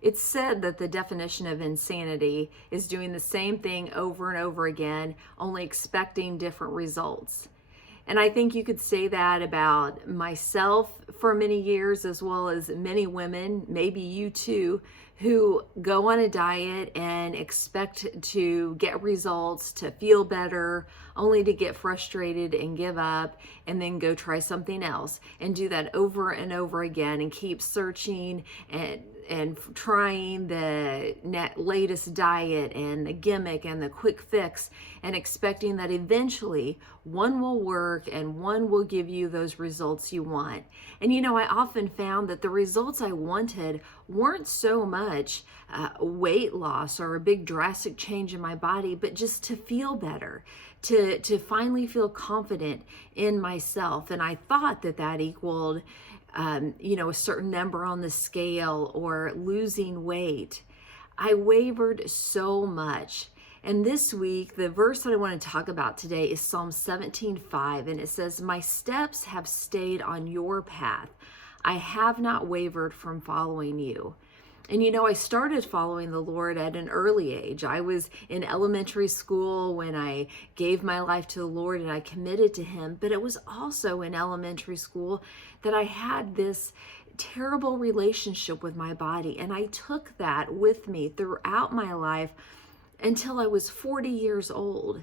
It's said that the definition of insanity is doing the same thing over and over again, only expecting different results. And I think you could say that about myself for many years, as well as many women, maybe you too, who go on a diet and expect to get results, to feel better, only to get frustrated and give up, and then go try something else and do that over and over again and keep searching and trying the latest diet and the gimmick and the quick fix, and expecting that eventually one will work and one will give you those results you want. And I often found that the results I wanted weren't so much weight loss or a big drastic change in my body, but just to feel better, to finally feel confident in myself. And I thought that equaled a certain number on the scale or losing weight. I wavered so much. And this week, the verse that I want to talk about today is Psalm 17:5, and it says, "My steps have stayed on your path. I have not wavered from following you." And I started following the Lord at an early age. I was in elementary school when I gave my life to the Lord and I committed to Him. But it was also in elementary school that I had this terrible relationship with my body. And I took that with me throughout my life until I was 40 years old.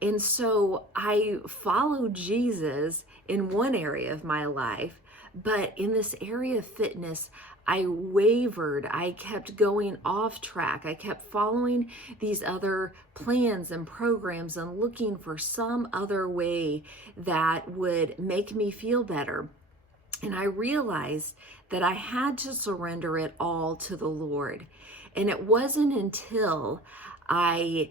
And so I followed Jesus in one area of my life, but in this area of fitness, I wavered. I kept going off track. I kept following these other plans and programs and looking for some other way that would make me feel better. And I realized that I had to surrender it all to the Lord. And it wasn't until I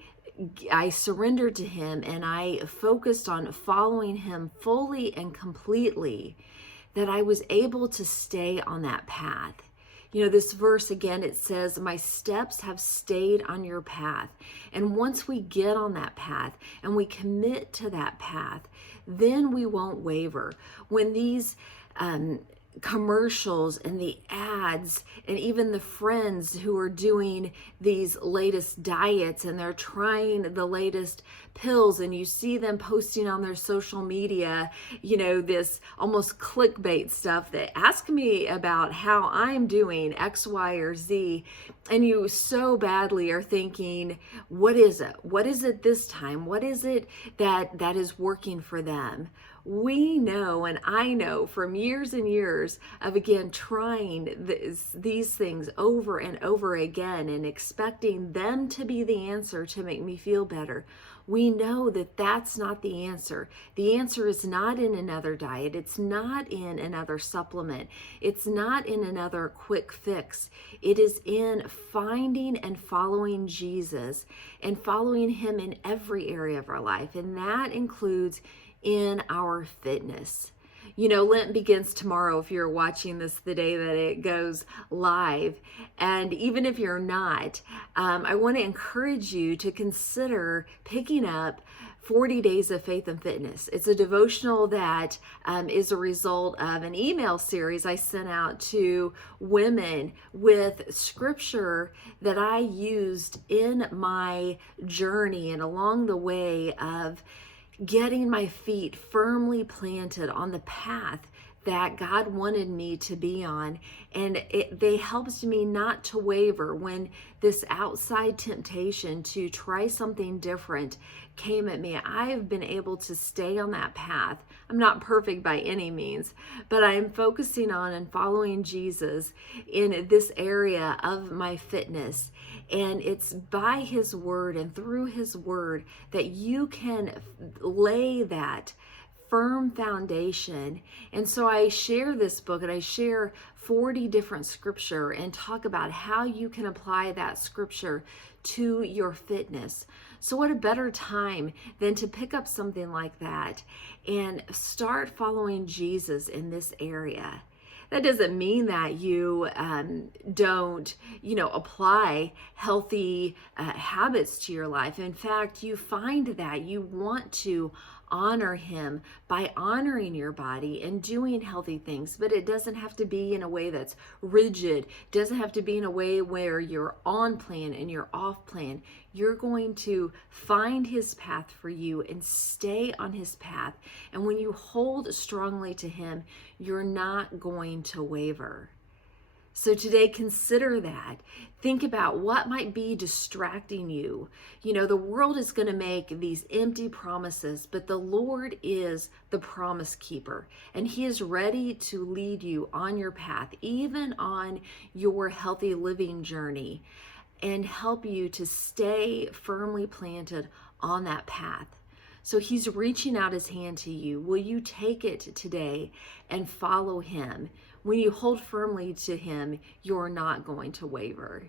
surrendered to Him and I focused on following Him fully and completely that I was able to stay on that path. This verse again, it says, "My steps have stayed on your path." And once we get on that path and we commit to that path, then we won't waver. When these commercials and the ads and even the friends who are doing these latest diets and they're trying the latest pills, and you see them posting on their social media, this almost clickbait stuff that ask me about how I'm doing X, Y, or Z, and you so badly are thinking, what is it? What is it this time? What is it that is working for them? We know, and I know from years and years of, again, trying these things over and over again and expecting them to be the answer to make me feel better. We know that that's not the answer. The answer is not in another diet. It's not in another supplement. It's not in another quick fix. It is in finding and following Jesus and following Him in every area of our life. And that includes in our fitness. Lent begins tomorrow if you're watching this the day that it goes live. And even if you're not, I want to encourage you to consider picking up 40 Days of Faith and Fitness. It's a devotional that is a result of an email series I sent out to women with scripture that I used in my journey and along the way of getting my feet firmly planted on the path that God wanted me to be on. And they helped me not to waver when this outside temptation to try something different came at me. I have been able to stay on that path. I'm not perfect by any means, but I'm focusing on and following Jesus in this area of my fitness. And it's by His word and through His word that you can lay that firm foundation. And so I share this book and I share 40 different scripture and talk about how you can apply that scripture to your fitness. So what a better time than to pick up something like that and start following Jesus in this area. That doesn't mean that you don't, apply healthy habits to your life. In fact, you find that you want to honor him by honoring your body and doing healthy things. But it doesn't have to be in a way that's rigid. It doesn't have to be in a way where you're on plan and you're off plan. You're going to find his path for you and stay on his path. And when you hold strongly to him, you're not going to waver. So today, consider that. Think about what might be distracting you. You know, the world is going to make these empty promises, but the Lord is the promise keeper, and he is ready to lead you on your path, even on your healthy living journey, and help you to stay firmly planted on that path. So he's reaching out his hand to you. Will you take it today and follow him? When you hold firmly to him, you're not going to waver.